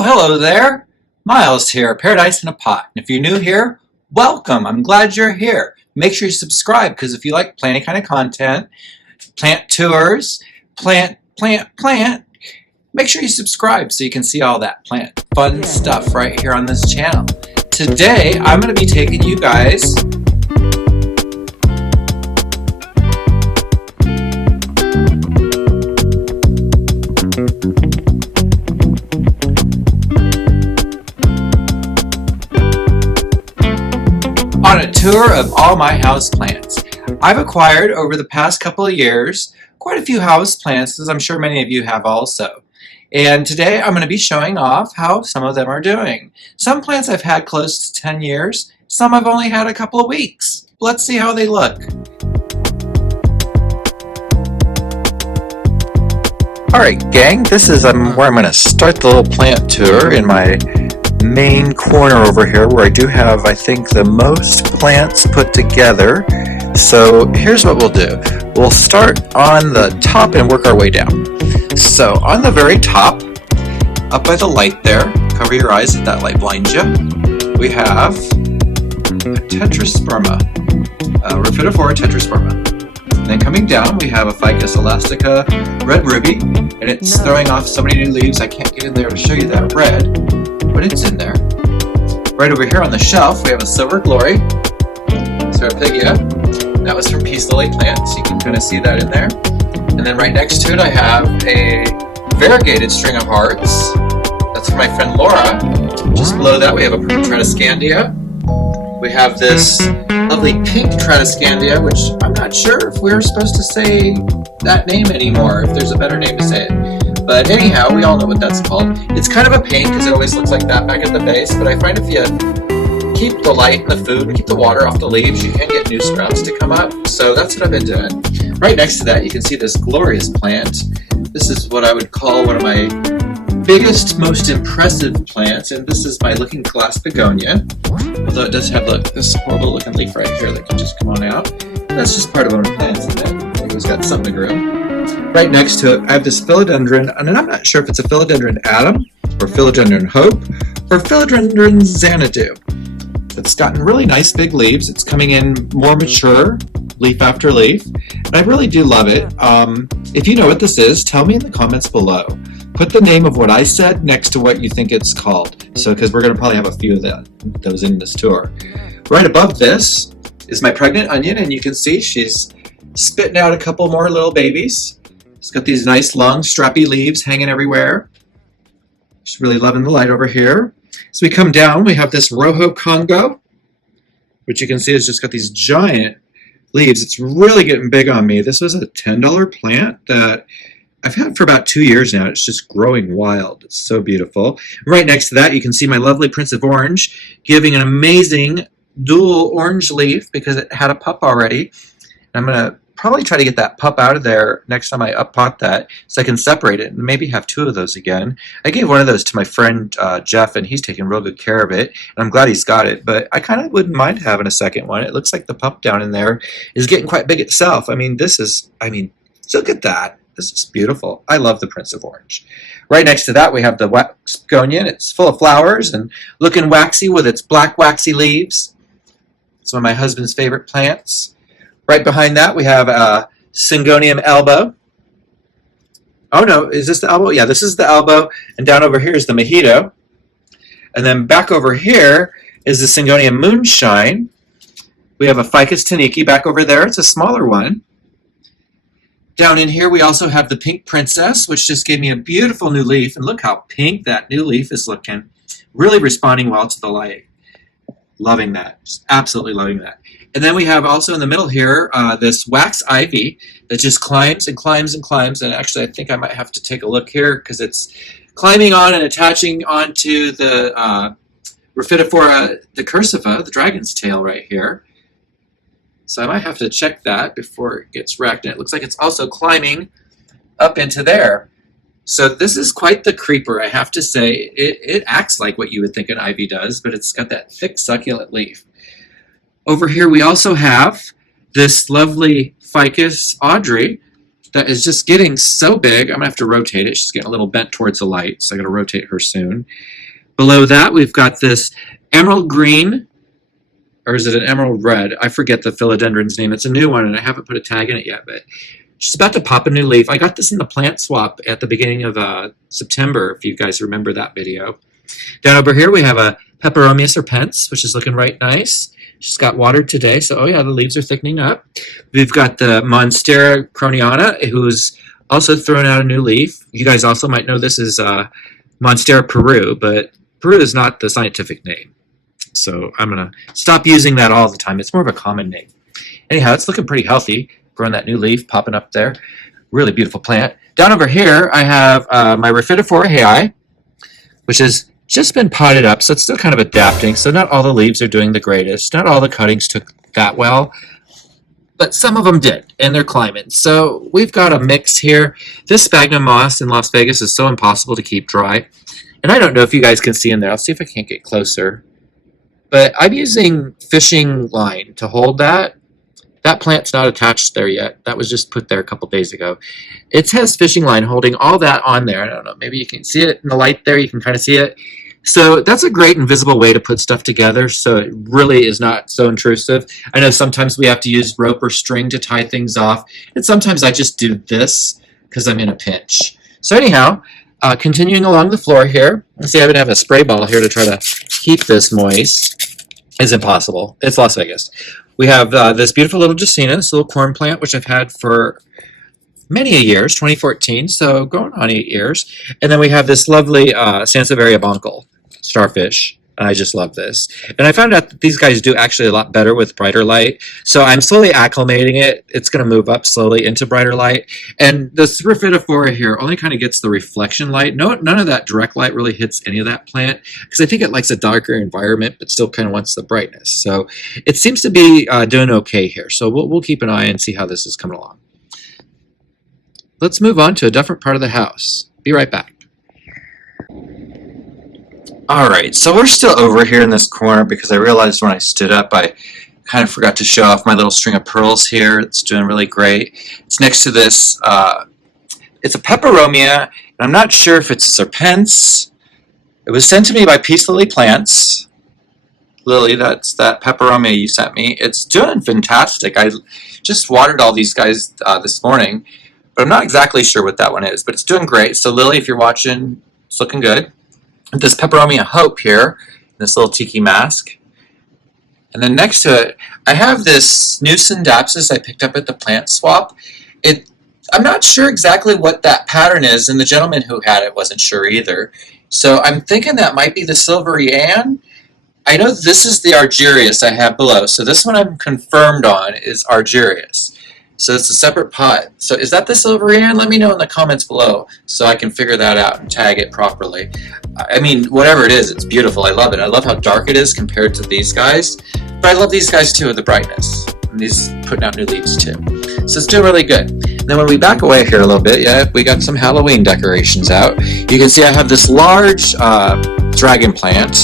Oh, hello there. Miles here, Paradise in a Pot. And if you're new here, welcome. I'm glad you're here. Make sure you subscribe because if you like planty kind of content, plant tours, plant, make sure you subscribe so you can see all that plant fun stuff right here on this channel. Today, I'm going to be taking you guys on a tour of all my house plants. I've acquired over the past couple of years quite a few house plants, as I'm sure many of you have also. And today I'm going to be showing off how some of them are doing. Some plants I've had close to 10 years, some I've only had a couple of weeks. Let's see how they look. Alright gang, this is where I'm going to start the little plant tour in my main corner over here where I do have, I think, the most plants put together. So here's what we'll do. We'll start on the top and work our way down. So on the very top, up by the light there, cover your eyes if that light blinds you, we have a tetrasperma, Rhaphidophora tetrasperma. Then coming down, we have a Ficus elastica red ruby, and it's throwing off so many new leaves I can't get in there to show you that red, but it's in there. Right over here on the shelf, we have a silver glory, Seraphigia. That was from Peace Lily plants. You can kind of see that in there. And then right next to it, I have a variegated string of hearts. That's from my friend Laura. Just below that, we have a purple Tradescandia. We have this lovely pink Tradescandia, which I'm not sure if we're supposed to say that name anymore, if there's a better name to say it. But anyhow, we all know what that's called. It's kind of a pain because it always looks like that back at the base, but I find if you keep the light and the food and keep the water off the leaves, you can get new sprouts to come up. So that's what I've been doing. Right next to that, you can see this glorious plant. This is what I would call one of my biggest, most impressive plants, and this is my looking glass begonia. Although it does have this horrible looking leaf right here that can just come on out. That's just part of one of the plants in there. It was got something to grow. Right next to it, I have this philodendron, and I'm not sure if it's a philodendron Adam, or philodendron Hope, or philodendron Xanadu. It's gotten really nice big leaves. It's coming in more mature, leaf after leaf, and I really do love it. If you know what this is, tell me in the comments below. Put the name of what I said next to what you think it's called, because we're going to probably have a few of those in this tour. Right above this is my pregnant onion, and you can see she's spitting out a couple more little babies. It's got these nice long strappy leaves hanging everywhere. She's really loving the light over here. So we come down, we have this Rojo Congo, which you can see has just got these giant leaves. It's really getting big on me. This was a $10 plant that I've had for about 2 years now. It's just growing wild. It's so beautiful. Right next to that, you can see my lovely Prince of Orange giving an amazing dual orange leaf because it had a pup already. I'm going to probably try to get that pup out of there next time I uppot that so I can separate it and maybe have 2 of those again. I gave one of those to my friend Jeff, and he's taking real good care of it, and I'm glad he's got it, but I kind of wouldn't mind having a second one. It looks like the pup down in there is getting quite big itself. Look at that. This is beautiful. I love the Prince of Orange. Right next to that, we have the wax begonia. It's full of flowers and looking waxy with its black waxy leaves. It's one of my husband's favorite plants. Right behind that, we have Syngonium elbow. Oh no, is this the elbow? Yeah, this is the elbow. And down over here is the mojito. And then back over here is the Syngonium moonshine. We have a Ficus taniki back over there. It's a smaller one. Down in here, we also have the pink princess, which just gave me a beautiful new leaf. And look how pink that new leaf is looking. Really responding well to the light. Loving that. Just absolutely loving that. And then we have also in the middle here this wax ivy that just climbs and climbs and climbs. And actually, I think I might have to take a look here because it's climbing on and attaching onto the Rhaphidophora decursiva, the dragon's tail right here. So I might have to check that before it gets wrecked. And it looks like it's also climbing up into there. So this is quite the creeper, I have to say. It acts like what you would think an ivy does, but it's got that thick, succulent leaf. Over here we also have this lovely Ficus Audrey that is just getting so big. I'm going to have to rotate it. She's getting a little bent towards the light, so I'm going to rotate her soon. Below that, we've got this emerald green, or is it an emerald red? I forget the philodendron's name. It's a new one, and I haven't put a tag in it yet, but she's about to pop a new leaf. I got this in the plant swap at the beginning of September, if you guys remember that video. Down over here, we have a Peperomia serpens, which is looking right nice. She's got watered today, so oh yeah, the leaves are thickening up. We've got the Monstera croniana, who's also thrown out a new leaf. You guys also might know this is Monstera Peru, but Peru is not the scientific name. So I'm going to stop using that all the time. It's more of a common name. Anyhow, it's looking pretty healthy. Growing that new leaf, popping up there. Really beautiful plant. Down over here, I have my Rhaphidophora Hoya, which has just been potted up, so it's still kind of adapting. So not all the leaves are doing the greatest. Not all the cuttings took that well, but some of them did, and they're climbing. So we've got a mix here. This sphagnum moss in Las Vegas is so impossible to keep dry. And I don't know if you guys can see in there. I'll see if I can't get closer. But I'm using fishing line to hold that. That plant's not attached there yet. That was just put there a couple days ago. It has fishing line holding all that on there. I don't know, maybe you can see it in the light there. You can kind of see it. So that's a great invisible way to put stuff together, so it really is not so intrusive. I know sometimes we have to use rope or string to tie things off, and sometimes I just do this because I'm in a pinch. So anyhow, continuing along the floor here, let's see, I would have a spray ball here to try to keep this moist. It's impossible. It's Las Vegas. We have this beautiful little Jaclynn, this little corn plant, which I've had for many a years, 2014, so going on 8 years. And then we have this lovely Sansevieria bonkel starfish. I just love this. And I found out that these guys do actually a lot better with brighter light. So I'm slowly acclimating it. It's going to move up slowly into brighter light. And this Rhaphidophora here only kind of gets the reflection light. None of that direct light really hits any of that plant because I think it likes a darker environment but still kind of wants the brightness. So it seems to be doing okay here. So we'll keep an eye and see how this is coming along. Let's move on to a different part of the house. Be right back. Alright, so we're still over here in this corner because I realized when I stood up I kind of forgot to show off my little string of pearls here. It's doing really great. It's next to this, it's a Peperomia, and I'm not sure if it's a serpens. It was sent to me by Peace Lily Plants. Lily, that's that Peperomia you sent me. It's doing fantastic. I just watered all these guys this morning, but I'm not exactly sure what that one is, but it's doing great. So Lily, if you're watching, it's looking good. This Peperomia Hope here, this little tiki mask. And then next to it, I have this new Syndapsis I picked up at the plant swap. I'm not sure exactly what that pattern is, and the gentleman who had it wasn't sure either. So I'm thinking that might be the Silvery Ann. I know this is the Argyrius I have below, so this one I'm confirmed on is Argyrius. So it's a separate pot. So is that the Silvery Ann? Let me know in the comments below so I can figure that out and tag it properly. I mean, whatever it is, it's beautiful. I love it. I love how dark it is compared to these guys. But I love these guys too with the brightness. And these putting out new leaves too. So it's doing really good. And then when we back away here a little bit, yeah, we got some Halloween decorations out. You can see I have this large dragon plant,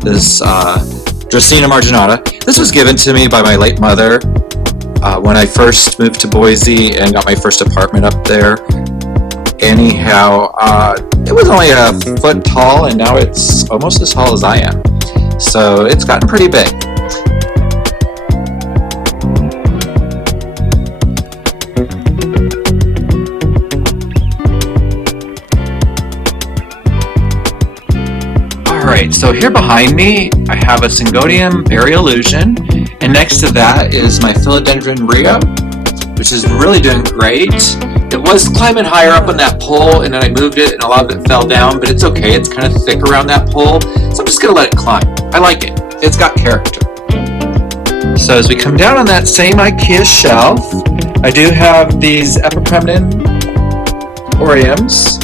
this Dracaena marginata. This was given to me by my late mother when I first moved to Boise and got my first apartment up there. Anyhow, it was only a foot tall, and now it's almost as tall as I am. So it's gotten pretty big. Alright, so here behind me, I have a Syngonium Berry Illusion, and next to that is my Philodendron Rio, which is really doing great. It was climbing higher up on that pole, and then I moved it, and a lot of it fell down, but it's okay. It's kind of thick around that pole, so I'm just going to let it climb. I like it. It's got character. So as we come down on that same IKEA shelf, I do have these Epipremnum Oriums.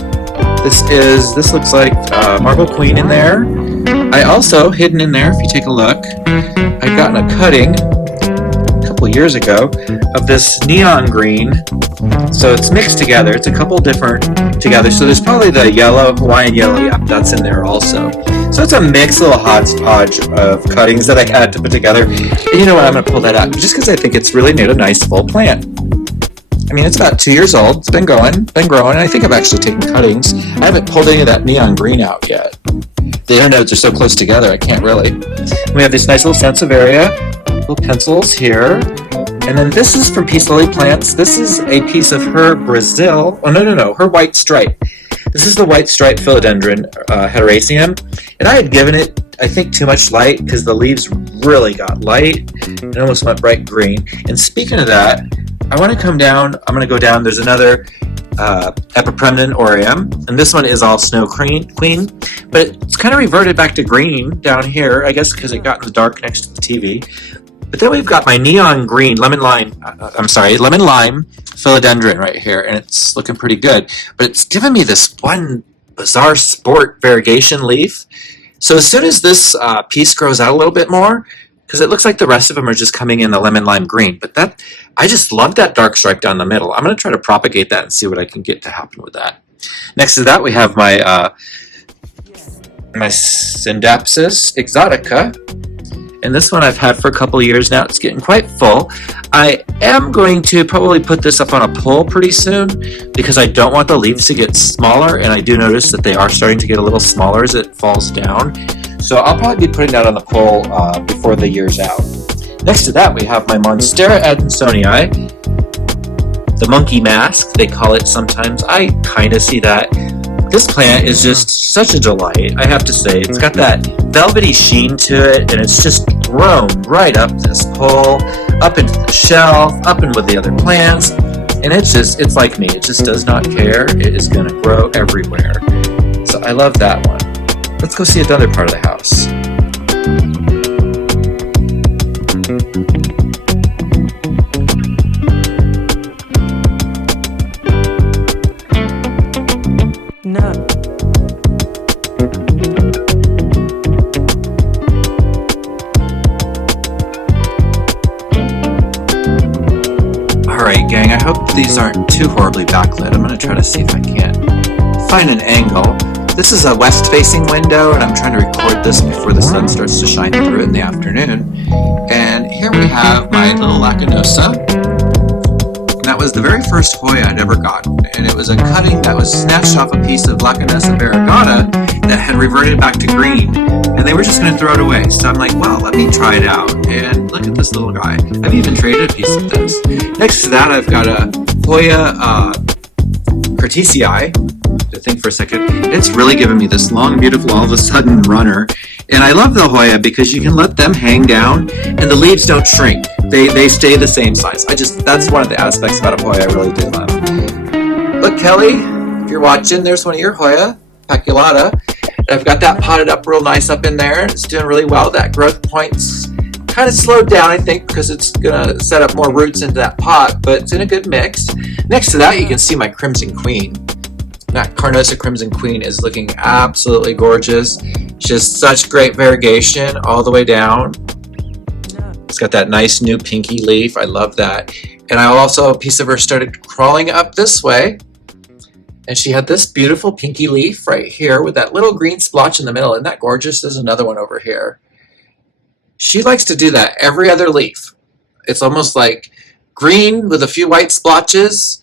This looks like Marble Queen in there. I also, hidden in there, if you take a look, I've gotten a cutting a couple years ago of this neon green. So it's mixed together. It's a couple different together. So there's probably the yellow, Hawaiian yellow, yeah, that's in there also. So it's a mixed little hodgepodge of cuttings that I had to put together. And you know what, I'm going to pull that out just because I think it's really made a nice full plant. I mean, it's about 2 years old. It's been growing, and I think I've actually taken cuttings. I haven't pulled any of that neon green out yet. The internodes are so close together, I can't really. We have this nice little Sansevieria, little pencils here. And then this is from Peace Lily Plants. This is a piece of her Brazil. Oh, no, her white stripe. This is the white stripe philodendron heteroecium. And I had given it, I think, too much light because the leaves really got light and almost went bright green. And speaking of that, I want to come down. I'm going to go down. There's another Epipremnum aureum, and this one is all Snow Queen, but it's kind of reverted back to green down here, I guess because it got in the dark next to the TV. But then we've got my neon green lemon lime philodendron right here, and it's looking pretty good. But it's given me this one bizarre sport variegation leaf. So as soon as this piece grows out a little bit more, because it looks like the rest of them are just coming in the lemon lime green, but that I just love that dark stripe down the middle. I'm going to try to propagate that and see what I can get to happen with that. Next to that, we have my my Syndapsis exotica. And this one I've had for a couple of years now. It's getting quite full. I am going to probably put this up on a pole pretty soon because I don't want the leaves to get smaller, and I do notice that they are starting to get a little smaller as it falls down. So I'll probably be putting that on the pole before the year's out. Next to that, we have my Monstera adansonii, the monkey mask, they call it sometimes. I kind of see that. This plant is just such a delight, I have to say. It's got that velvety sheen to it, and it's just grown right up this pole, up into the shelf, up in with the other plants, and it's like me. It just does not care. It is going to grow everywhere. So I love that one. Let's go see another part of the house. No. Alright, gang, I hope these aren't too horribly backlit. I'm going to try to see if I can find an angle. This is a west-facing window, and I'm trying to record this before the sun starts to shine through it in the afternoon. And here we have my little Lacanosa. And that was the very first Hoya I'd ever gotten. And it was a cutting that was snatched off a piece of Lacanosa variegata that had reverted back to green. And they were just going to throw it away. So I'm like, well, let me try it out. And look at this little guy. I've even traded a piece of this. Next to that, I've got a Hoya Curtisii. To think for a second. It's really given me this long, beautiful, all of a sudden runner. And I love the Hoya because you can let them hang down and the leaves don't shrink. They stay the same size. That's one of the aspects about a Hoya I really do love. Look, Kelly, if you're watching, there's one of your Hoya Paculata. I've got that potted up real nice up in there. It's doing really well. That growth point's kind of slowed down, I think, because it's going to set up more roots into that pot, but it's in a good mix. Next to that, you can see my Crimson Queen. That Carnosa Crimson Queen is looking absolutely gorgeous. Just such great variegation all the way down. It's got that nice new pinky leaf. I love that. And I also, a piece of her started crawling up this way. And she had this beautiful pinky leaf right here with that little green splotch in the middle. Isn't that gorgeous? There's another one over here. She likes to do that every other leaf. It's almost like green with a few white splotches,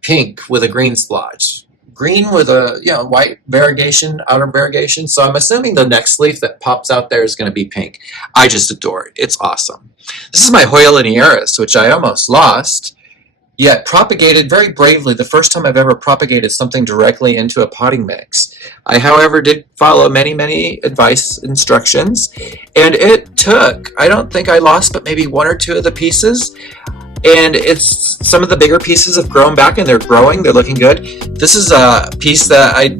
pink with a green splotch. Green with a white variegation, outer variegation. So I'm assuming the next leaf that pops out there is going to be pink. I just adore it. It's awesome. This is my Hoya linearis, which I almost lost, yet propagated very bravely the first time I've ever propagated something directly into a potting mix. I, however, did follow many, many advice instructions, and it took, I don't think I lost but maybe one or two of the pieces. And it's some of the bigger pieces have grown back and they're growing. They're looking good. This is a piece that I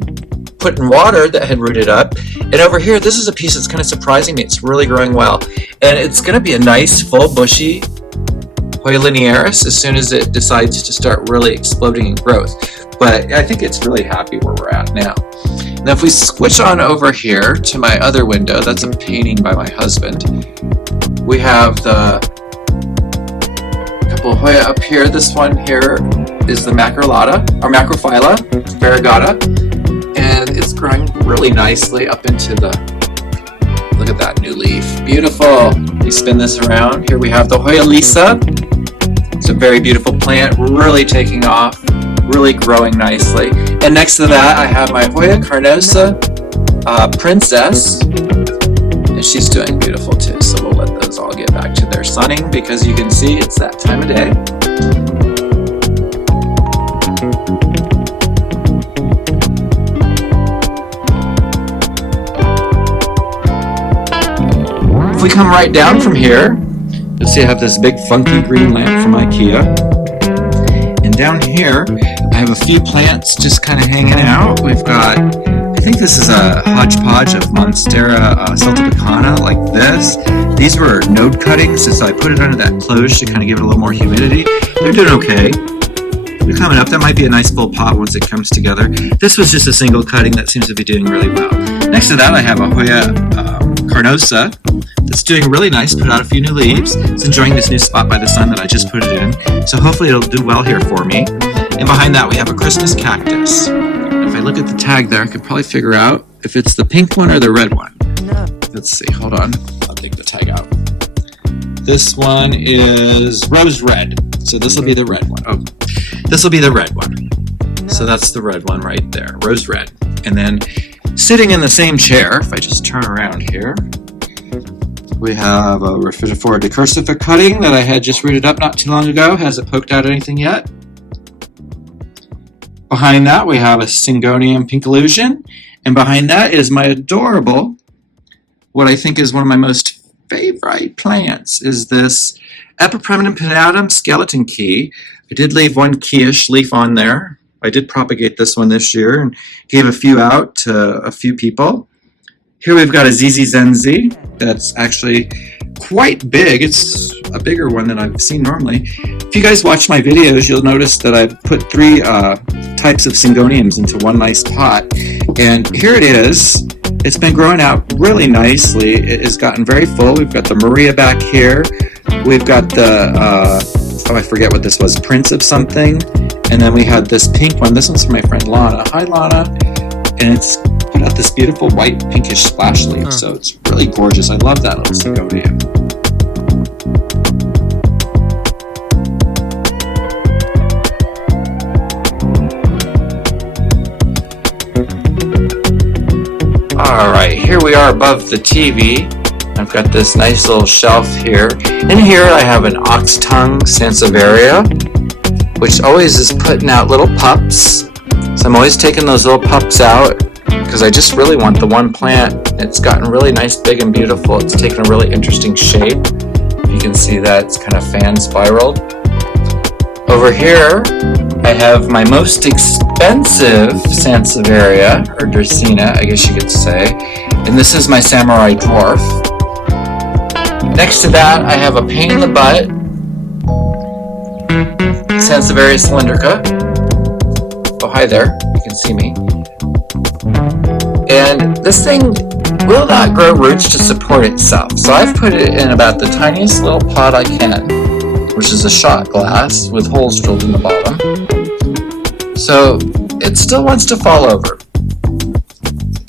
put in water that had rooted up. And over here, this is a piece that's kind of surprising me. It's really growing well. And it's going to be a nice, full, bushy Hoya linearis as soon as it decides to start really exploding in growth. But I think it's really happy where we're at now. Now, if we switch on over here to my other window, that's a painting by my husband. We have the couple Hoya up here. This one here is the Macrophylla variegata, and it's growing really nicely up into the, look at that new leaf. Beautiful. You spin this around. Here we have the Hoya Lisa. It's a very beautiful plant, really taking off, really growing nicely. And next to that, I have my Hoya carnosa princess, and she's doing beautiful too. So we'll let those all get back to their sunning because you can see it's that time of day. If we come right down from here, you'll see I have this big funky green lamp from IKEA. And down here, I have a few plants just kind of hanging out. We've got, I think this is a hodgepodge of Monstera celtibacana like this. These were node cuttings, so I put it under that close to kind of give it a little more humidity. They're doing okay. They're coming up. That might be a nice full pot once it comes together. This was just a single cutting that seems to be doing really well. Next to that, I have a Hoya carnosa that's doing really nice, put out a few new leaves. It's enjoying this new spot by the sun that I just put it in. So hopefully it'll do well here for me. And behind that we have a Christmas cactus. If I look at the tag there, I could probably figure out if it's the pink one or the red one. Let's see, hold on. I'll take the tag out. This one is rose red. So this will be the red one. Oh, this will be the red one. So that's the red one right there, rose red. And then sitting in the same chair, if I just turn around here, we have a Rhaphidophora decursiva cutting that I had just rooted up not too long ago. Hasn't poked out anything yet. Behind that, we have a Syngonium pink illusion. And behind that is my adorable, what I think is one of my most favorite plants, is this Epipremnum pinnatum skeleton key. I did leave one keyish leaf on there. I did propagate this one this year and gave a few out to a few people. Here we've got a ZZ Zenzi that's actually quite big. It's a bigger one than I've seen normally. If you guys watch my videos, you'll notice that I've put three types of Syngoniums into one nice pot. And here it is. It's been growing out really nicely. It has gotten very full. We've got the Maria back here. We've got the, I forget what this was, Prince of something. And then we had this pink one. This one's from my friend Lana. Hi, Lana. And it's put out this beautiful white pinkish splash leaf. So it's really gorgeous. I love that little Syngonium. Alright, here we are above the TV. I've got this nice little shelf here. In here I have an ox tongue Sansevieria, which always is putting out little pups. So I'm always taking those little pups out because I just really want the one plant. It's gotten really nice, big, and beautiful. It's taken a really interesting shape. You can see that it's kind of fan spiraled. Over here, I have my most expensive Sansevieria, or Dracaena, I guess you could say. And this is my Samurai Dwarf. Next to that, I have a pain in the butt Sansevieria cylindrica. Oh, hi there. You can see me. And this thing will not grow roots to support itself. So I've put it in about the tiniest little pot I can, which is a shot glass with holes drilled in the bottom. So it still wants to fall over.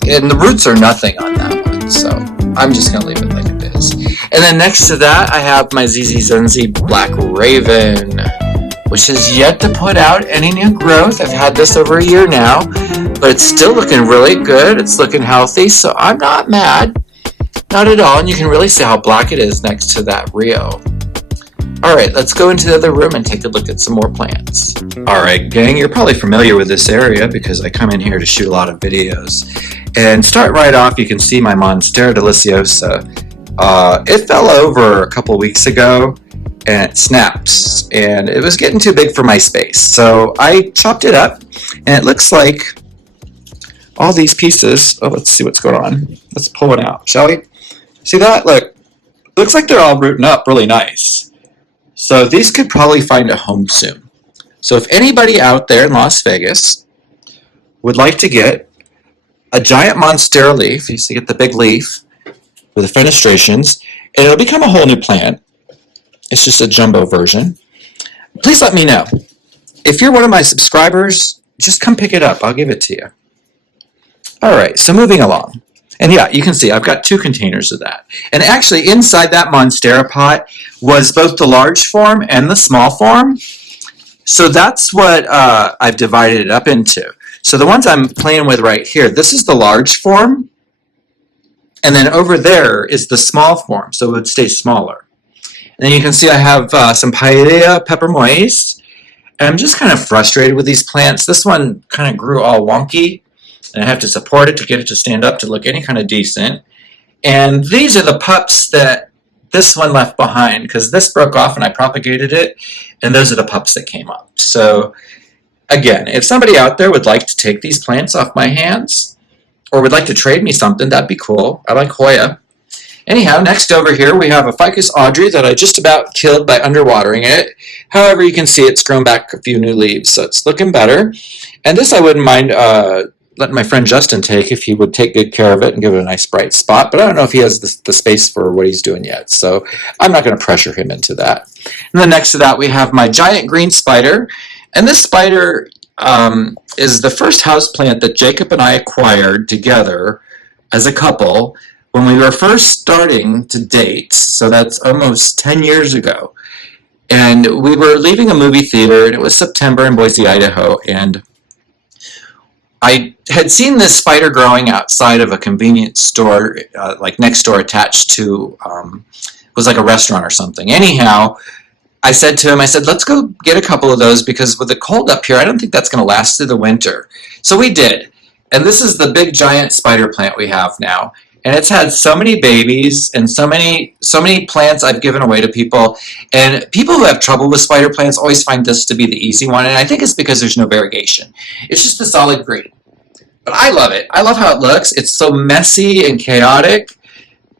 And the roots are nothing on that one, so I'm just going to leave it like it is. And then next to that, I have my ZZ Zenzi Black Raven, which has yet to put out any new growth. I've had this over a year now, but it's still looking really good. It's looking healthy, so I'm not mad. Not at all, and you can really see how black it is next to that Rio. Alright, let's go into the other room and take a look at some more plants. Alright, gang, you're probably familiar with this area because I come in here to shoot a lot of videos. And start right off, you can see my Monstera deliciosa. It fell over a couple weeks ago and it snapped. And it was getting too big for my space. So I chopped it up and it looks like all these pieces. Oh, let's see what's going on. Let's pull it out, shall we? See that? Look, looks like they're all rooting up really nice. So these could probably find a home soon. So if anybody out there in Las Vegas would like to get a giant Monstera leaf, you see, get the big leaf with the fenestrations, and it'll become a whole new plant. It's just a jumbo version. Please let me know. If you're one of my subscribers, just come pick it up. I'll give it to you. Alright, so moving along. And yeah, you can see I've got 2 containers of that. And actually inside that Monstera pot was both the large form and the small form. So that's what I've divided it up into. So the ones I'm playing with right here, this is the large form. And then over there is the small form, so it would stay smaller. And then you can see I have some Paella pepermoise. And I'm just kind of frustrated with these plants. This one kind of grew all wonky. And I have to support it to get it to stand up to look any kind of decent. And these are the pups that this one left behind, because this broke off and I propagated it, and those are the pups that came up. So again, if somebody out there would like to take these plants off my hands, or would like to trade me something, that'd be cool. I like Hoya. Anyhow, next over here we have a Ficus Audrey that I just about killed by underwatering it. However, you can see it's grown back a few new leaves, so it's looking better. And this I wouldn't mind letting my friend Justin take if he would take good care of it and give it a nice bright spot, but I don't know if he has the space for what he's doing yet, so I'm not going to pressure him into that. And then next to that we have my giant green spider, and this spider is the first houseplant that Jacob and I acquired together as a couple when we were first starting to date, so that's almost 10 years ago. And we were leaving a movie theater, and it was September in Boise, Idaho, and I had seen this spider growing outside of a convenience store, like next door attached to, it was like a restaurant or something. Anyhow, I said to him, I said, let's go get a couple of those, because with the cold up here, I don't think that's going to last through the winter. So we did. And this is the big giant spider plant we have now. And it's had so many babies and so many plants I've given away to people. And people who have trouble with spider plants always find this to be the easy one. And I think it's because there's no variegation. It's just a solid green. But I love it. I love how it looks. It's so messy and chaotic.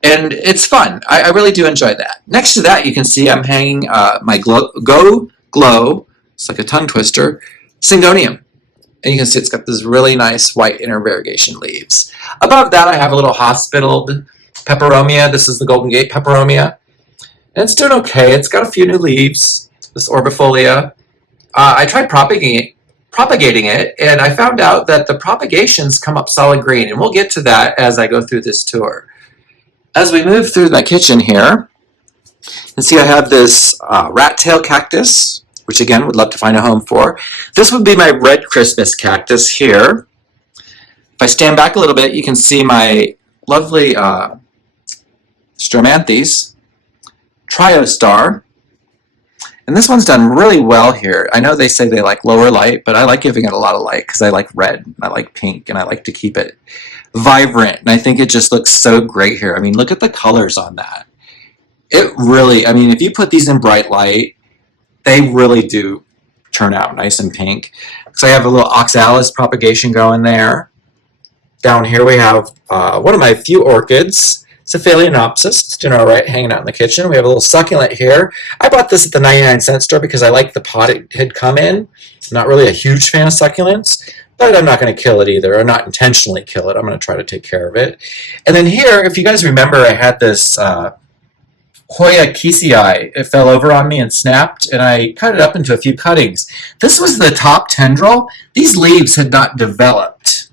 And it's fun. I really do enjoy that. Next to that, you can see I'm hanging my Go Glow, it's like a tongue twister, Syngonium. And you can see it's got this really nice white inner variegation leaves. Above that, I have a little hospitaled peperomia. This is the Golden Gate peperomia. And it's doing okay. It's got a few new leaves, this orbifolia. I tried propagating it, and I found out that the propagations come up solid green. And we'll get to that as I go through this tour. As we move through my kitchen here, you can see I have this rat tail cactus, which again, would love to find a home for. This would be my red Christmas cactus here. If I stand back a little bit, you can see my lovely Stromanthes, Triostar. And this one's done really well here. I know they say they like lower light, but I like giving it a lot of light because I like red, I like pink, and I like to keep it vibrant. And I think it just looks so great here. I mean, look at the colors on that. It really, I mean, if you put these in bright light, they really do turn out nice and pink. So I have a little oxalis propagation going there. Down here we have one of my few orchids, Cephalaenopsis. It's doing all right, hanging out in the kitchen. We have a little succulent here. I bought this at the 99-cent store because I like the pot it had come in. I'm not really a huge fan of succulents, but I'm not going to kill it either, or not intentionally kill it. I'm going to try to take care of it. And then here, if you guys remember, I had this Hoya Kesii. It fell over on me and snapped, and I cut it up into a few cuttings. This was the top tendril. These leaves had not developed.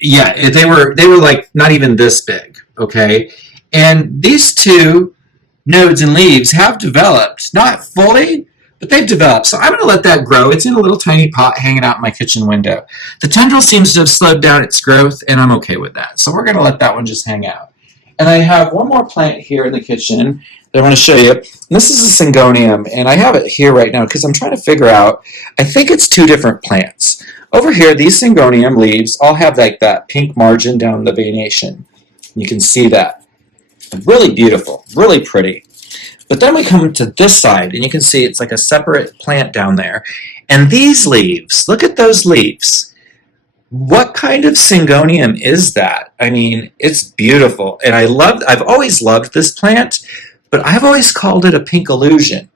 Yeah, they were like not even this big, okay? And these two nodes and leaves have developed, not fully, but they've developed. So I'm going to let that grow. It's in a little tiny pot hanging out in my kitchen window. The tendril seems to have slowed down its growth, and I'm okay with that. So we're going to let that one just hang out. And I have one more plant here in the kitchen that I want to show you. And this is a Syngonium, and I have it here right now because I'm trying to figure out, I think it's 2 different plants. Over here, these Syngonium leaves all have like that pink margin down the venation. You can see that. Really beautiful, really pretty. But then we come to this side, and you can see it's like a separate plant down there. And these leaves, look at those leaves. What kind of Syngonium is that? I mean, it's beautiful. And I've always loved this plant, but I've always called it a pink illusion.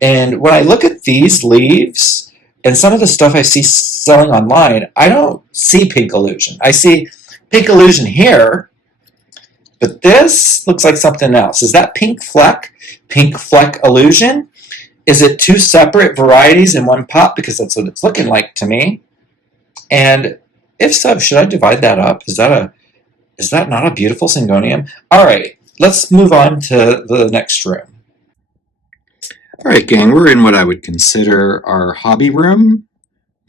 And when I look at these leaves and some of the stuff I see selling online, I don't see pink illusion. I see pink illusion here, but this looks like something else. Is that pink fleck illusion? Is it 2 separate varieties in one pot? Because that's what it's looking like to me. And If so, should I divide that up? Is that not a beautiful syngonium? All right, let's move on to the next room. All right, gang, we're in what I would consider our hobby room,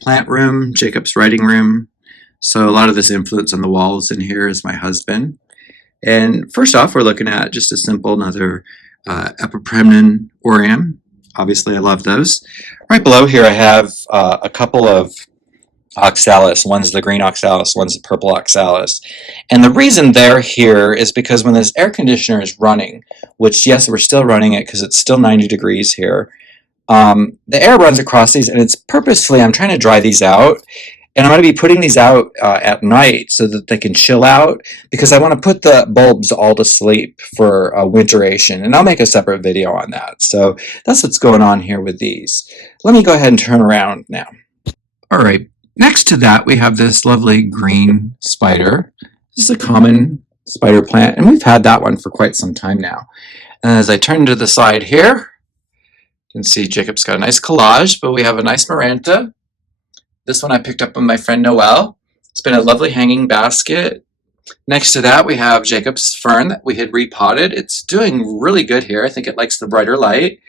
plant room, Jacob's writing room. So a lot of this influence on the walls in here is my husband. And first off, we're looking at just a simple another epipremnin orium. Obviously, I love those. Right below here, I have a couple of oxalis. One's the green oxalis, one's the purple oxalis. And the reason they're here is because when this air conditioner is running, which yes, we're still running it because it's still 90 degrees here, the air runs across these, and it's purposefully, I'm trying to dry these out. And I'm going to be putting these out at night so that they can chill out, because I want to put the bulbs all to sleep for winteration. And I'll make a separate video on that. So that's what's going on here with these. Let me go ahead and turn around now. All right. Next to that, we have this lovely green spider. This is a common spider plant, and we've had that one for quite some time now. And as I turn to the side here, you can see Jacob's got a nice collage, but we have a nice Maranta. This one I picked up with my friend Noelle. It's been a lovely hanging basket. Next to that, we have Jacob's fern that we had repotted. It's doing really good here. I think it likes the brighter light.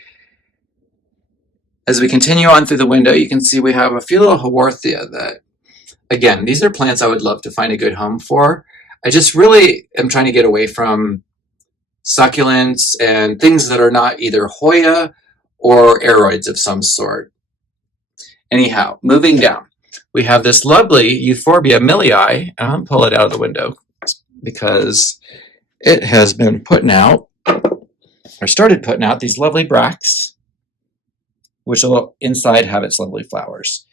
As we continue on through the window, you can see we have a few little Haworthia that, again, these are plants I would love to find a good home for. I just really am trying to get away from succulents and things that are not either Hoya or aroids of some sort. Anyhow, moving down, we have this lovely Euphorbia millii. I'll pull it out of the window because it has been putting out, or started putting out, these lovely bracts, which will inside have its lovely flowers.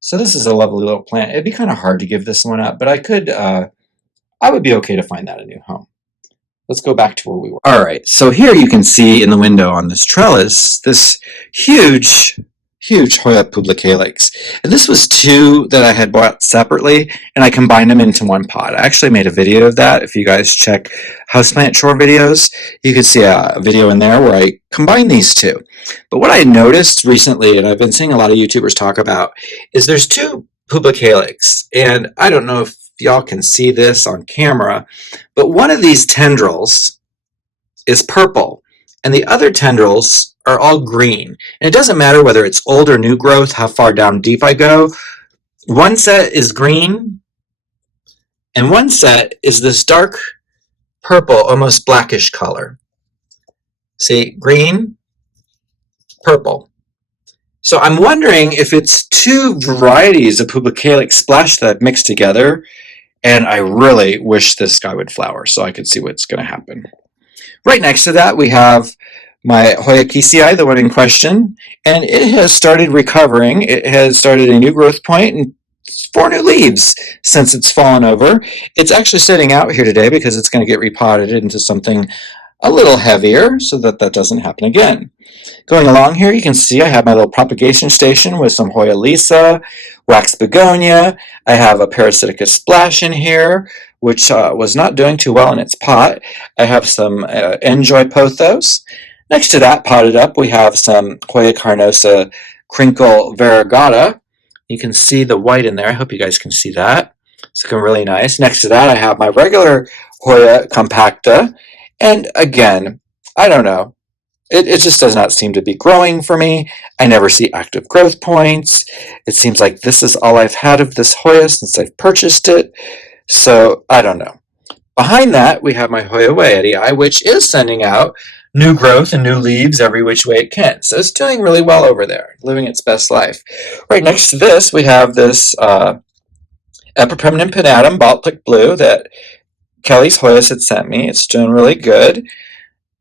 So this is a lovely little plant. It'd be kind of hard to give this one up, but I would be okay to find that a new home. Let's go back to where we were. All right, so here you can see in the window on this trellis, this huge Hoya publicalyx. And this was two that I had bought separately, and I combined them into one pot. I actually made a video of that. If you guys check Houseplant Tour videos, you can see a video in there where I combined these two. But what I noticed recently, and I've been seeing a lot of YouTubers talk about, is there's two publicalyx. And I don't know if y'all can see this on camera, but one of these tendrils is purple, and the other tendrils are all green. And it doesn't matter whether it's old or new growth, how far down deep I go. One set is green, and one set is this dark purple, almost blackish color. See, green, purple. So I'm wondering if it's two varieties of publicalyx splash that mixed together, and I really wish this guy would flower so I could see what's going to happen. Right next to that, we have my Hoya Kesii, the one in question, and it has started recovering. It has started a new growth point and 4 new leaves since it's fallen over. It's actually sitting out here today because it's going to get repotted into something a little heavier so that that doesn't happen again. Going along here, you can see I have my little propagation station with some Hoya Lisa, wax begonia. I have a parasitica splash in here, which was not doing too well in its pot. I have some Enjoy pothos. Next to that, potted up, we have some Hoya carnosa crinkle variegata. You can see the white in there. I hope you guys can see that. It's looking really nice. Next to that, I have my regular Hoya compacta. And again, I don't know. It just does not seem to be growing for me. I never see active growth points. It seems like this is all I've had of this Hoya since I've purchased it. So I don't know. Behind that, we have my Hoya Waitii, which is sending out new growth and new leaves every which way it can. So it's doing really well over there, living its best life. Right next to this, we have this Epipremnin pinnatum Baltic Blue that Kellie's Hoyas had sent me. It's doing really good.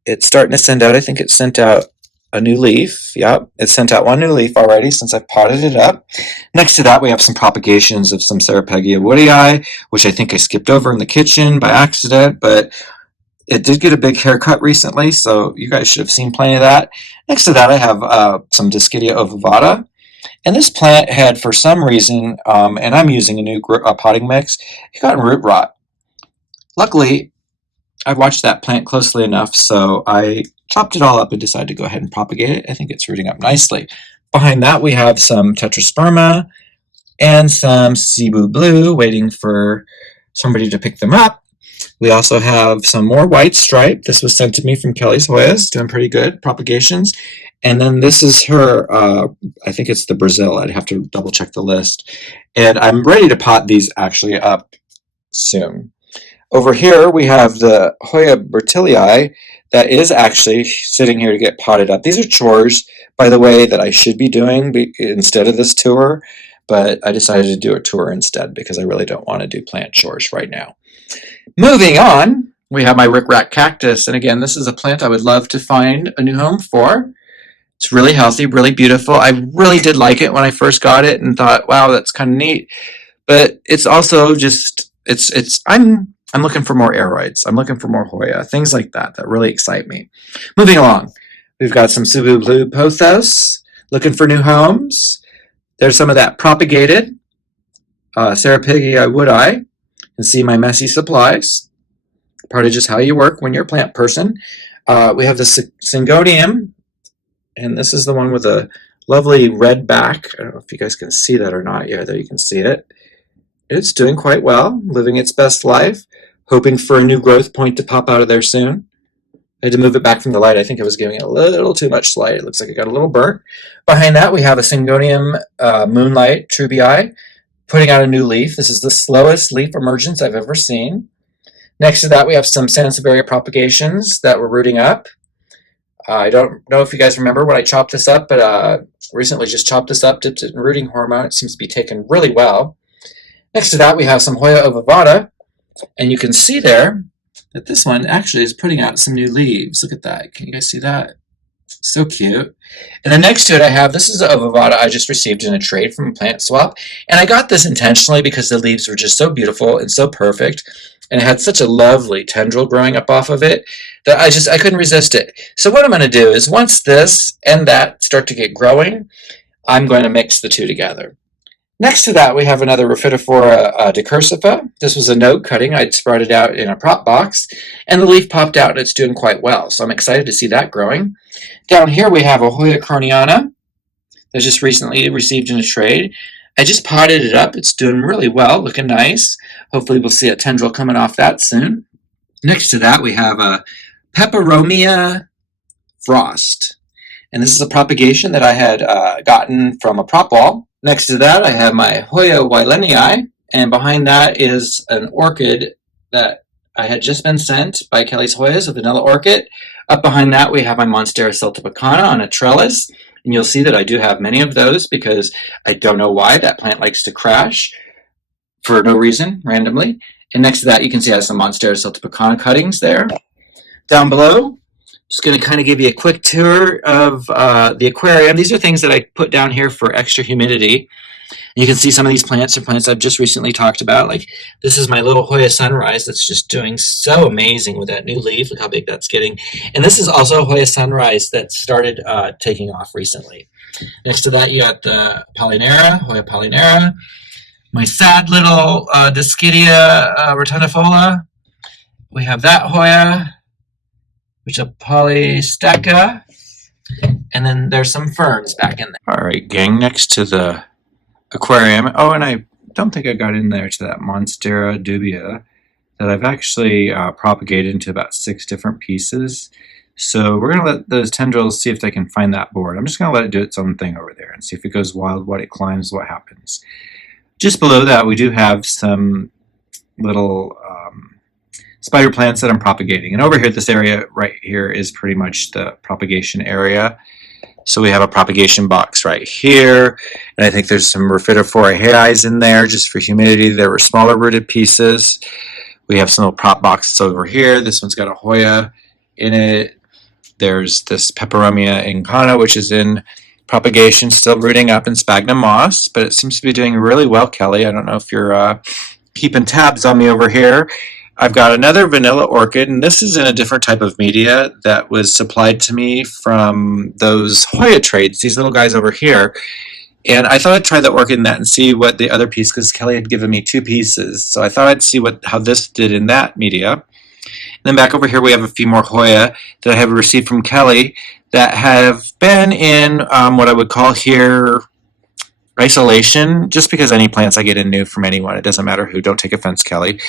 It's starting to send out, I think it sent out a new leaf. Yep, it sent out 1 new leaf already since I potted it up. Next to that, we have some propagations of some Ceropegia woodii, which I think I skipped over in the kitchen by accident, but it did get a big haircut recently, so you guys should have seen plenty of that. Next to that, I have some Dischidia ovivata. And this plant had, for some reason, and I'm using a new potting mix, it got root rot. Luckily, I watched that plant closely enough, so I chopped it all up and decided to go ahead and propagate it. I think it's rooting up nicely. Behind that, we have some Tetrasperma and some Cebu Blue waiting for somebody to pick them up. We also have some more white stripe. This was sent to me from Kellie's Hoyas, doing pretty good, propagations. And then this is her, I think it's the Brazil. I'd have to double check the list. And I'm ready to pot these actually up soon. Over here we have the Hoya Bertillii that is actually sitting here to get potted up. These are chores, by the way, that I should be doing instead of this tour, but I decided to do a tour instead because I really don't want to do plant chores right now. Moving on, we have my rickrack cactus, and again, this is a plant I would love to find a new home for. It's really healthy, really beautiful. I really did like it when I first got it and thought, wow, that's kind of neat. But it's also just, I'm looking for more aroids. I'm looking for more Hoya, things like that that really excite me. Moving along, we've got some Cebu Blue pothos, looking for new homes. There's some of that propagated Seraphigia woodii. And see my messy supplies. Part of just how you work when you're a plant person. We have the Syngonium, and this is the one with a lovely red back. I don't know if you guys can see that or not. Yeah, there you can see it. It's doing quite well, living its best life, hoping for a new growth point to pop out of there soon. I had to move it back from the light. I think I was giving it a little too much light. It looks like it got a little burnt. Behind that, we have a Syngonium Moonlight Trubii, putting out a new leaf. This is the slowest leaf emergence I've ever seen. Next to that, we have some Sansevieria propagations that we're rooting up. I don't know if you guys remember when I chopped this up, but recently just chopped this up, dipped it in rooting hormone. It seems to be taken really well. Next to that, we have some Hoya ovivata, and you can see there that this one actually is putting out some new leaves. Look at that. Can you guys see that? So cute. And then next to it I have, this is the ovivata I just received in a trade from a plant swap. And I got this intentionally because the leaves were just so beautiful and so perfect. And it had such a lovely tendril growing up off of it that I couldn't resist it. So what I'm going to do is once this and that start to get growing, I'm going to mix the two together. Next to that, we have another Rhaphidophora decursiva. This was a node cutting. I'd sprouted out in a prop box, and the leaf popped out, and it's doing quite well. So I'm excited to see that growing. Down here, we have a Hoya corniana that just recently received in a trade. I just potted it up. It's doing really well, looking nice. Hopefully, we'll see a tendril coming off that soon. Next to that, we have a Peperomia frost. And this is a propagation that I had gotten from a prop wall. Next to that, I have my Hoya Weilenii, and behind that is an orchid that I had just been sent by Kellie's Hoyas, a vanilla orchid. Up behind that, we have my Monstera celtibacana on a trellis, and you'll see that I do have many of those because I don't know why that plant likes to crash for no reason, randomly. And next to that, you can see I have some Monstera celtibacana cuttings there. Down below, just going to kind of give you a quick tour of the aquarium. These are things that I put down here for extra humidity. And you can see some of these plants are plants I've just recently talked about. Like this is my little Hoya Sunrise that's just doing so amazing with that new leaf. Look how big that's getting. And this is also Hoya Sunrise that started taking off recently. Next to that, you got the Polynera, Hoya Polynera. My sad little Dischidia rotundifolia. We have that Hoya, which is a Polysteca, and then there's some ferns back in there. All right, gang, next to the aquarium. Oh, and I don't think I got in there to that Monstera dubia that I've actually propagated into about 6 different pieces. So we're going to let those tendrils see if they can find that board. I'm just going to let it do its own thing over there and see if it goes wild, what it climbs, what happens. Just below that, we do have some little spider plants that I'm propagating. And over here, this area right here is pretty much the propagation area. So we have a propagation box right here. And I think there's some Rhaphidophora hayi in there just for humidity. There were smaller rooted pieces. We have some little prop boxes over here. This one's got a Hoya in it. There's this Peperomia incana, which is in propagation, still rooting up in sphagnum moss, but it seems to be doing really well, Kellie. I don't know if you're keeping tabs on me over here. I've got another vanilla orchid, and this is in a different type of media that was supplied to me from those Hoya trades, these little guys over here. And I thought I'd try the orchid in that and see what the other piece, because Kellie had given me 2 pieces. So I thought I'd see how this did in that media. And then back over here we have a few more Hoya that I have received from Kellie that have been in what I would call here isolation, just because any plants I get in new from anyone, it doesn't matter who, don't take offense, Kelly.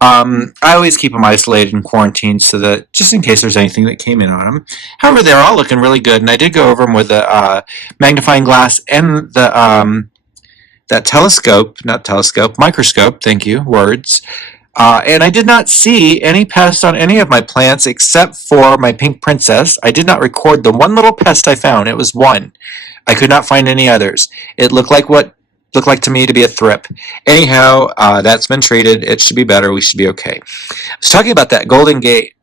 I always keep them isolated and quarantined so that just in case there's anything that came in on them. However, they're all looking really good, and I did go over them with the magnifying glass and the that microscope. Thank you, words. And I did not see any pest on any of my plants except for my pink princess. I did not record the one little pest I found. It was one. I could not find any others. It looked like what looked like to me to be a thrip. Anyhow, that's been treated. It should be better. We should be okay. I was talking about that golden gate,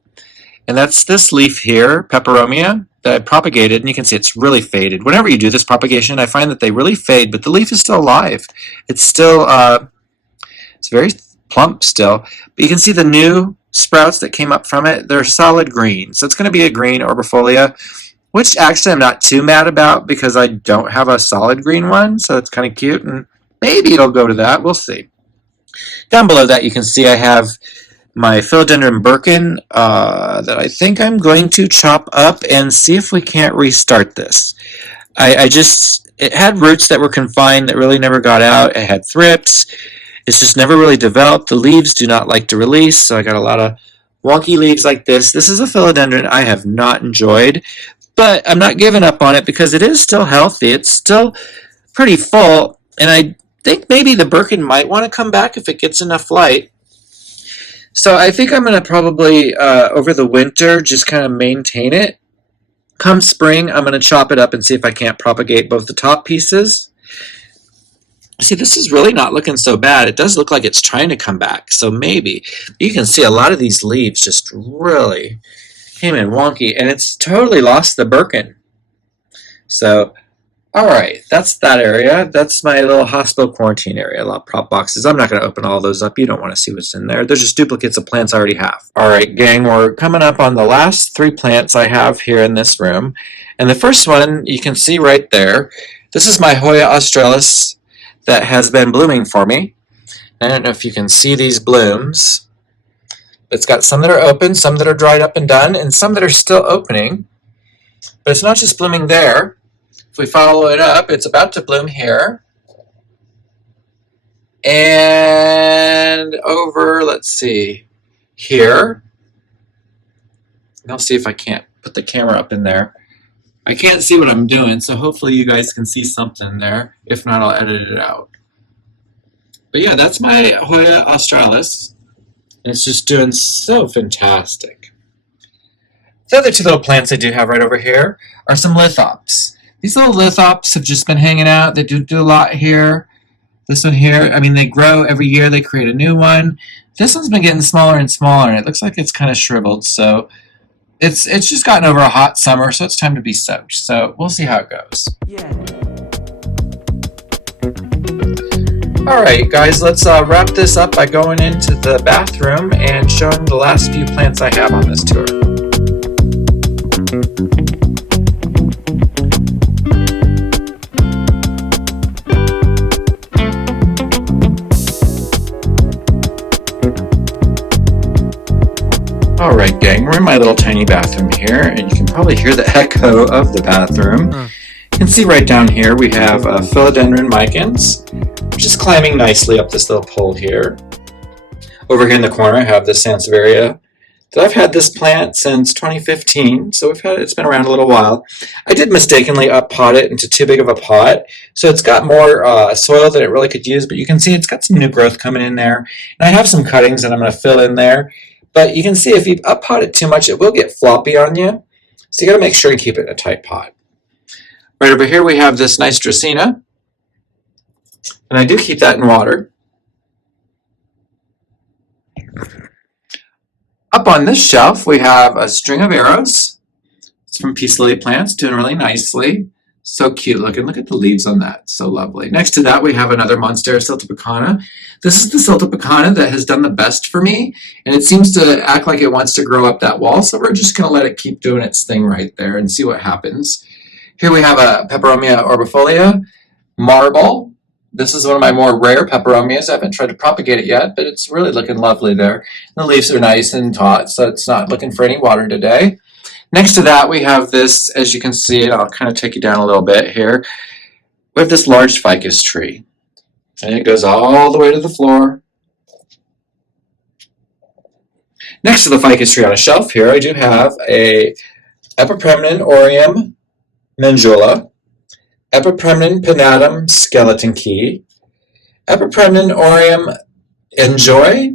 and that's this leaf here, peperomia, that I propagated, and you can see it's really faded. Whenever you do this propagation, I find that they really fade, but the leaf is still alive. It's still, it's very plump still, but you can see the new sprouts that came up from it. They're solid green, so it's going to be a green arborfolia, which actually I'm not too mad about because I don't have a solid green one, so it's kind of cute, and maybe it'll go to that. We'll see. Down below that, you can see I have my philodendron Birkin that I think I'm going to chop up and see if we can't restart this. It had roots that were confined that really never got out. It had thrips. It's just never really developed. The leaves do not like to release, so I got a lot of wonky leaves like this. This is a philodendron I have not enjoyed, but I'm not giving up on it because it is still healthy. It's still pretty full, and I think maybe the Birkin might want to come back if it gets enough light. So I think I'm going to probably, over the winter, just kind of maintain it. Come spring, I'm going to chop it up and see if I can't propagate both the top pieces. See, this is really not looking so bad. It does look like it's trying to come back, so maybe. You can see a lot of these leaves just really came in wonky, and it's totally lost the Birkin. So, all right, that's that area. That's my little hospital quarantine area, a lot of prop boxes. I'm not going to open all those up. You don't want to see what's in there. They're just duplicates of plants I already have. All right, gang, we're coming up on the last 3 plants I have here in this room. And the first one, you can see right there. This is my Hoya australis that has been blooming for me. I don't know if you can see these blooms. It's got some that are open, some that are dried up and done, and some that are still opening. But it's not just blooming there. If we follow it up, it's about to bloom here. And over, let's see, here. I'll see if I can't put the camera up in there. I can't see what I'm doing, so hopefully you guys can see something there. If not, I'll edit it out. But yeah, that's my Hoya australis. And it's just doing so fantastic. The other 2 little plants I do have right over here are some lithops. These little lithops have just been hanging out. They do a lot here. This one here, I mean, they grow every year. They create a new one. This one's been getting smaller and smaller, and it looks like it's kind of shriveled. So it's just gotten over a hot summer, so it's time to be soaked. So we'll see how it goes. Yeah. All right, guys, let's wrap this up by going into the bathroom and showing the last few plants I have on this tour. All right, gang, we're in my little tiny bathroom here, and you can probably hear the echo of the bathroom. You can see right down here we have philodendron micans, which is climbing nicely up this little pole here. Over here in the corner I have the sansevieria. I've had this plant since 2015, so it's been around a little while. I did mistakenly up-pot it into too big of a pot, so it's got more soil than it really could use, but you can see it's got some new growth coming in there. And I have some cuttings that I'm going to fill in there. But you can see if you up-pot it too much, it will get floppy on you. So you got to make sure to keep it in a tight pot. Right over here we have this nice Dracaena. And I do keep that in water. Up on this shelf we have a string of arrows. It's from peace lily plants, doing really nicely. So cute looking. Look at the leaves on that. So lovely. Next to that we have another Monstera siltepecana. This is the siltepecana that has done the best for me, and it seems to act like it wants to grow up that wall, so we're just going to let it keep doing its thing right there and see what happens. Here we have a Peperomia orbifolia, marble. This is one of my more rare peperomias. I haven't tried to propagate it yet, but it's really looking lovely there. The leaves are nice and taut, so it's not looking for any water today. Next to that, we have this, as you can see, and I'll kind of take you down a little bit here. We have this large ficus tree, and it goes all the way to the floor. Next to the ficus tree on a shelf here, I do have a Epipremnum aureum mandula, Epipremnum pinnatum skeleton key, Epipremnum aureum enjoy,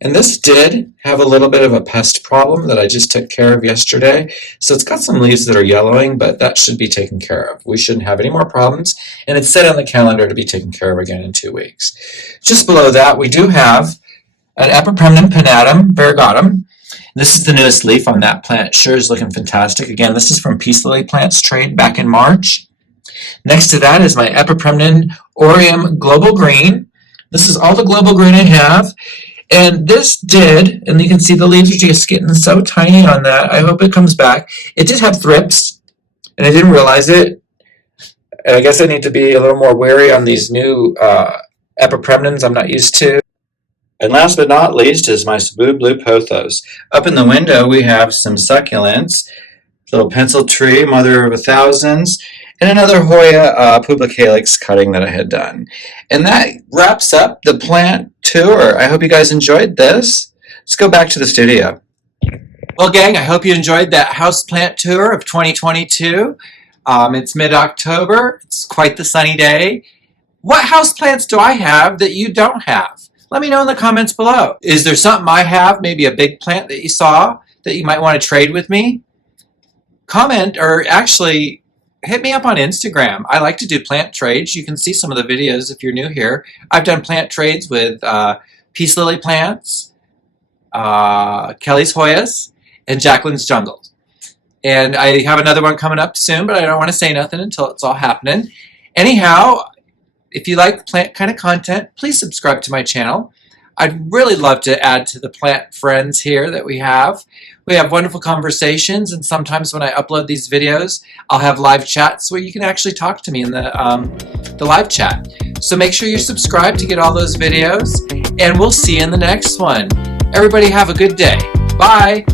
and this did have a little bit of a pest problem that I just took care of yesterday. So it's got some leaves that are yellowing, but that should be taken care of. We shouldn't have any more problems, and it's set on the calendar to be taken care of again in 2 weeks. Just below that, we do have an Epipremnum pinnatum variegatum. This is the newest leaf on that plant. It sure is looking fantastic. Again, this is from Peace Lily Plants Trade back in March. Next to that is my Epipremnum aureum global green. This is all the global green I have. And this did, and you can see the leaves are just getting so tiny on that. I hope it comes back. It did have thrips, and I didn't realize it. And I guess I need to be a little more wary on these new Epipremnums I'm not used to. And last but not least is my Cebu blue pothos. Up in the window we have some succulents, little pencil tree, mother of thousands, and another Hoya publicalyx cutting that I had done. And that wraps up the plant tour. I hope you guys enjoyed this. Let's go back to the studio. Well, gang, I hope you enjoyed that houseplant tour of 2022. It's mid-October. It's quite the sunny day. What houseplants do I have that you don't have? Let me know in the comments below. Is there something I have, maybe a big plant that you saw that you might want to trade with me? Comment, or actually hit me up on Instagram. I like to do plant trades. You can see some of the videos if you're new here. I've done plant trades with Peace Lily Plants, Kellie's Hoyas, and Jaclynn's Jungles. And I have another one coming up soon, but I don't want to say nothing until it's all happening. Anyhow, if you like plant kind of content, please subscribe to my channel. I'd really love to add to the plant friends here that we have. We have wonderful conversations, and sometimes when I upload these videos, I'll have live chats where you can actually talk to me in the live chat. So make sure you're subscribed to get all those videos, and we'll see you in the next one. Everybody have a good day. Bye!